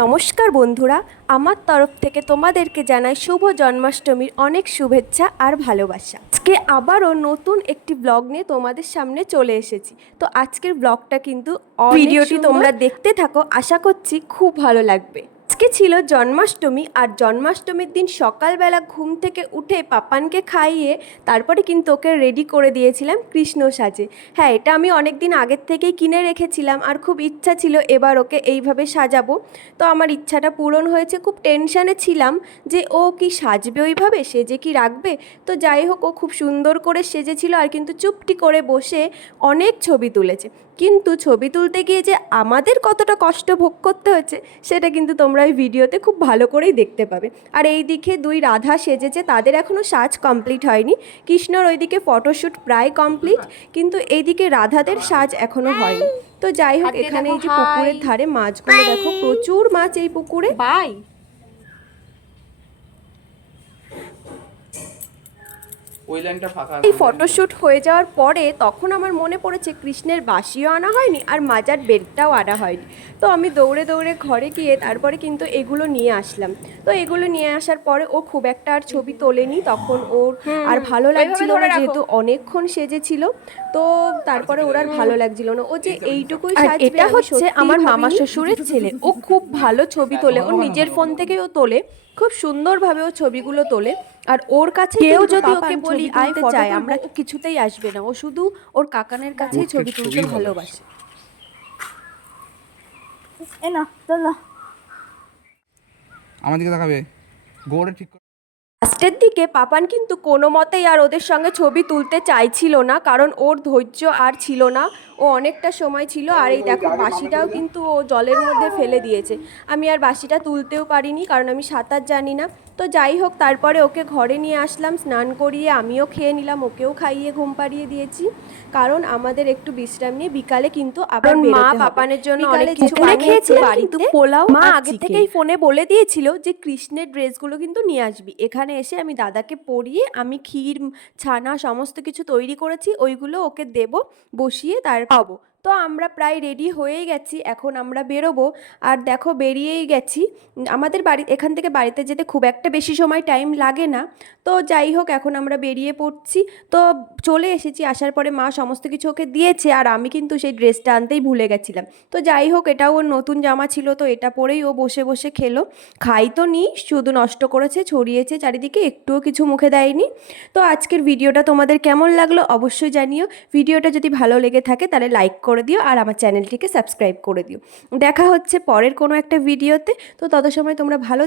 নমস্কার বন্ধুরা আমার তরফ থেকে তোমাদেরকে জানাই শুভ জন্মাষ্টমীর অনেক শুভেচ্ছা আর ভালোবাসা। আজকে আবারও নতুন একটি ব্লগ নিয়ে তোমাদের সামনে চলে এসেছি। তো আজকের ব্লগটা কিন্তু ভিডিওটি তোমরা দেখতে থাকো আশা করছি খুব ভালো লাগবে। আজকে ছিল জন্মাষ্টমী আর জন্মাষ্টমীর দিন সকালবেলা ঘুম থেকে উঠে পাপানকে খাইয়ে তারপরে কিন্তু ওকে রেডি করে দিয়েছিলাম কৃষ্ণ সাজে। হ্যাঁ এটা আমি অনেক দিন আগের থেকেই কিনে রেখেছিলাম আর খুব ইচ্ছা ছিল এবার ওকে এইভাবে সাজাবো। তো আমার ইচ্ছাটা পূরণ হয়েছে, খুব টেনশানে ছিলাম যে ও কি সাজবে ওইভাবে, সেজে কি রাখবে? তো যাই হোক, ও খুব সুন্দর করে সেজেছিল আর কিন্তু চুপটি করে বসে অনেক ছবি তুলেছে। কিন্তু ছবি তুলতে গিয়ে যে আমাদের কতটা কষ্ট ভোগ করতে হচ্ছে সেটা কিন্তু তোমরা এই ভিডিওতে খুব ভালো করেই দেখতে পাবে। আর এই দিকে দুই রাধা সেজেছে তাদের এখনও সাজ কমপ্লিট হয়নি। কৃষ্ণর ওইদিকে ফটোশ্যুট প্রায় কমপ্লিট কিন্তু এইদিকে রাধাদের সাজ এখনও হয়নি। তো যাই হোক এখানে এই যে পুকুরের ধারে মাছগুলো দেখো প্রচুর মাছ এই পুকুরে। বাই। ওই লাইনটা ফাঁকা এই ফটোশ্যুট হয়ে যাওয়ার পরে তখন আমার মনে পড়েছে কৃষ্ণের বাঁশিও আনা হয়নি আর মাজার বেডটাও আনা হয়নি। তো আমি দৌড়ে দৌড়ে ঘরে গিয়ে তারপরে কিন্তু এগুলো নিয়ে আসলাম। তো এগুলো নিয়ে আসার পরে ও খুব একটা আর ছবি তোলেনি তখন ওর আর ভালো লাগছিল না যেহেতু অনেকক্ষণ সেজেছিল। তো তারপরে ওর আর ভালো লাগছিল না। ও যে এইটুকুই এটা হচ্ছে আমার মামা শ্বশুরের ছেলে। ও খুব ভালো ছবি তোলে। ও নিজের ফোন থেকেই ও তোলে। খুব সুন্দরভাবে ও ছবিগুলো তোলে। আর ওর কাছে কেউ যদি ওকে বলি আয় চাই আমরা তো কিছুতেই আসবে না। ও শুধু ওর কাকানের কাছেই ছবি তুলতে ভালোবাসে। এ না চল না। আমার দিকে তাকাবে। গোড়ে ঠিক লাস্টের দিকে পাপান কিন্তু কোনো মতেই আর ওদের সঙ্গে ছবি তুলতে চাইছিল না কারণ ওর ধৈর্য আর ছিল না। ও অনেকটা সময় ছিল আর এই দেখো বাসিটাও কিন্তু ও জলের মধ্যে ফেলে দিয়েছে। আমি আর বাসিটা তুলতেও পারিনি কারণ আমি সাঁতার জানি না। তো যাই হোক তারপরে ওকে ঘরে নিয়ে আসলাম স্নান করিয়ে আমিও খেয়ে নিলাম ওকেও খাইয়ে ঘুম পাড়িয়ে দিয়েছি। কারণ আমাদের একটু বিশ্রাম নিয়ে বিকালে কিন্তু আবার মা পাপানের জন্য অনেক কিছু বানিয়েছে বাড়িতে। পোলাও মা আগে থেকেই ফোনে বলে দিয়েছিল যে কৃষ্ণের ড্রেসগুলো কিন্তু নিয়ে আসবি এখানে এসে আমি দাদাকে পরিয়ে আমি ক্ষীর, ছানা, সমস্ত কিছু তৈরি করেছি, ওইগুলো ওকে দেব, বসিয়ে তার খাব। তো আমরা প্রায় রেডি হয়েই গেছি, এখন আমরা বেরোবো। আর দেখো বেরিয়েই গেছি। আমাদের বাড়ি, এখান থেকে বাড়িতে যেতে খুব একটা বেশি সময় টাইম লাগে না। তো যাই হোক, এখন আমরা বেরিয়ে পড়ছি। তো চলে এসেছি, আসার পরে মা সমস্ত কিছু ওকে দিয়েছে, আর আমি কিন্তু সেই ড্রেসটা আনতেই ভুলে গেছিলাম। তো যাই হোক, এটাও ওর নতুন জামা ছিল, তো এটা পরেই ও বসে বসে খেলো। খাই তো নি, শুধু নষ্ট করেছে, ছড়িয়েছে, চারিদিকে একটুও কিছু মুখে দেয়নি। তো আজকের ভিডিওটা তোমাদের কেমন লাগল অবশ্যই জানিও। ভিডিওটা যদি ভালো লেগে থাকে, তাহলে লাইক করে দিও আর আমার চ্যানেলটিকে সাবস্ক্রাইব করে দিও। দেখা হচ্ছে পরের কোনো একটা ভিডিওতে। তো তত সময় তোমরা ভালো